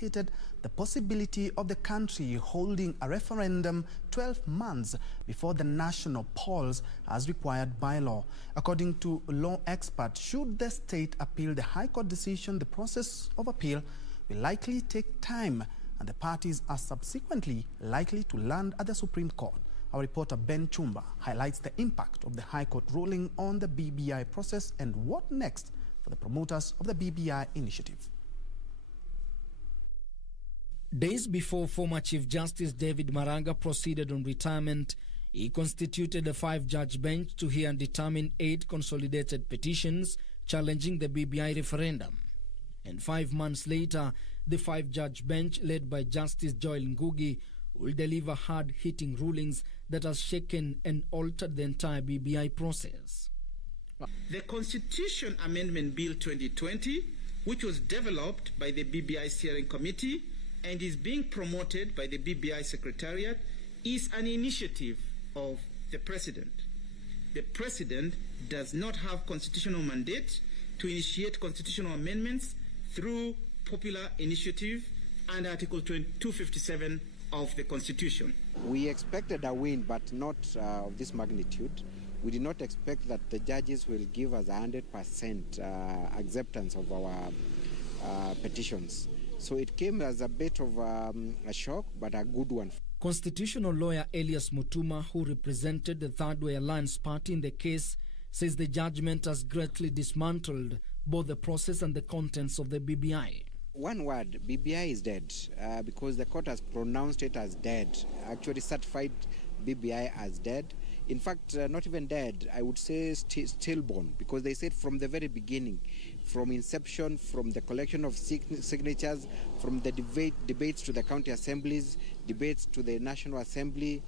indicated the possibility of the country holding a referendum 12 months before the national polls as required by law. According to law experts, should the state appeal the High Court decision, the process of appeal will likely take time, and the parties are subsequently likely to land at the Supreme Court. Our reporter Ben Chumba highlights the impact of the High Court ruling on the BBI process and what next for the promoters of the BBI initiative. Days before former Chief Justice David Maraga proceeded on retirement, he constituted a 5-judge bench to hear and determine 8 consolidated petitions challenging the BBI referendum. And 5 months later, the 5-judge bench, led by Justice Joel Ngugi, will deliver hard-hitting rulings that has shaken and altered the entire BBI process. The Constitution Amendment Bill 2020, which was developed by the BBI Steering Committee and is being promoted by the BBI Secretariat, is an initiative of the President. The President does not have constitutional mandate to initiate constitutional amendments through popular initiative and Article 257 of the Constitution. We expected a win, but not of this magnitude. We did not expect that the judges will give us 100% acceptance of our petitions. So it came as a bit of a shock, but a good one. Constitutional lawyer Elias Mutuma, who represented the Third Way Alliance party in the case, says the judgment has greatly dismantled both the process and the contents of the BBI. One word, BBI is dead because the court has pronounced it as dead, actually certified BBI as dead. In fact, not even dead, I would say stillborn, because they said from the very beginning, from inception, from the collection of signatures, from the debates to the county assemblies, debates to the National Assembly,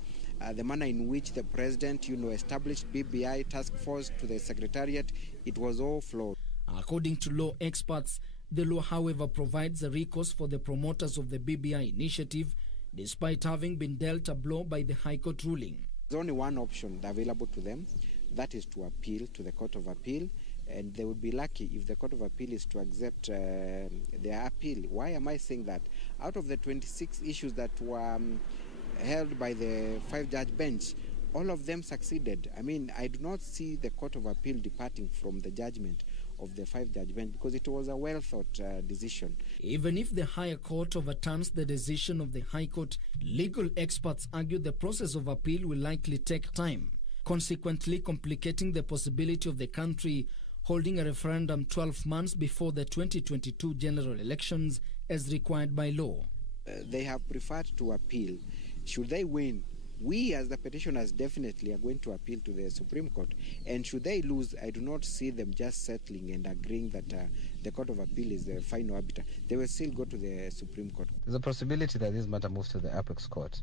the manner in which the president, established BBI task force to the secretariat, it was all flawed. According to law experts, the law, however, provides a recourse for the promoters of the BBI initiative, despite having been dealt a blow by the High Court ruling. There's only one option available to them, that is to appeal to the Court of Appeal, and they would be lucky if the Court of Appeal is to accept their appeal. Why am I saying that? Out of the 26 issues that were held by the 5-judge bench, all of them succeeded. I mean, I do not see the Court of Appeal departing from the judgment of the 5-judge bench because it was a well-thought decision. Even if the higher court overturns the decision of the High Court, legal experts argue the process of appeal will likely take time, consequently complicating the possibility of the country holding a referendum 12 months before the 2022 general elections as required by law. They have preferred to appeal. Should they win, we as the petitioners definitely are going to appeal to the Supreme Court. And should they lose, I do not see them just settling and agreeing that the Court of Appeal is the final arbiter. They will still go to the Supreme Court. There's a possibility that this matter moves to the Apex Court.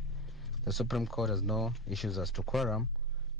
The Supreme Court has no issues as to quorum,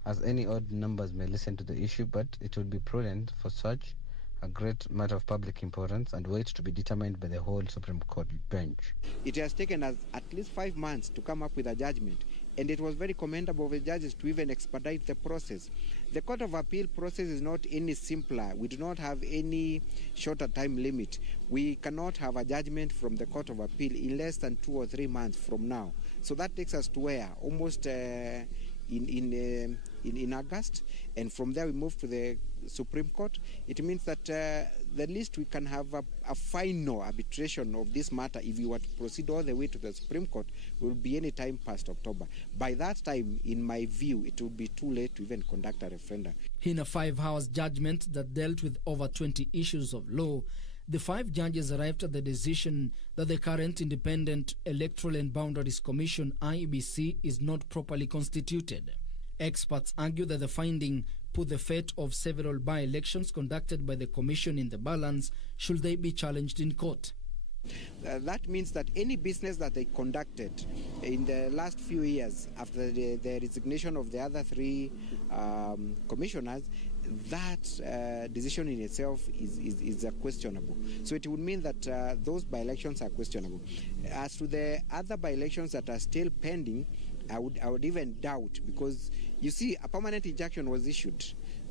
as any odd numbers may listen to the issue, but it would be prudent for such a great matter of public importance and wait to be determined by the whole Supreme Court bench. It has taken us at least 5 months to come up with a judgment, and it was very commendable of the judges to even expedite the process. The Court of Appeal process is not any simpler. We do not have any shorter time limit. We cannot have a judgment from the Court of Appeal in less than 2 or 3 months from now. So that takes us to where? Almost in August, and from there we move to the Supreme Court. It means that the least we can have a final arbitration of this matter, if we were to proceed all the way to the Supreme Court, will be any time past October. By that time, in my view, it will be too late to even conduct a referendum. In a 5-hour judgment that dealt with over 20 issues of law, the 5 judges arrived at the decision that the current Independent Electoral and Boundaries Commission, IEBC, is not properly constituted. Experts argue that the finding put the fate of several by-elections conducted by the Commission in the balance should they be challenged in court. That means that any business that they conducted in the last few years after the resignation of the other 3 commissioners, that decision in itself is questionable. So it would mean that those by-elections are questionable. As to the other by-elections that are still pending, I would even doubt, because you see, a permanent injunction was issued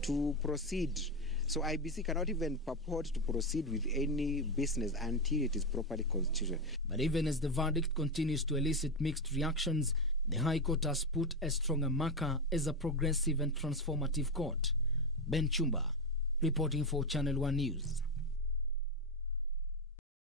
to proceed So IBC cannot even purport to proceed with any business until it is properly constituted. But even as the verdict continues to elicit mixed reactions, the High Court has put a stronger marker as a progressive and transformative court. Ben Chumba, reporting for Channel 1 News.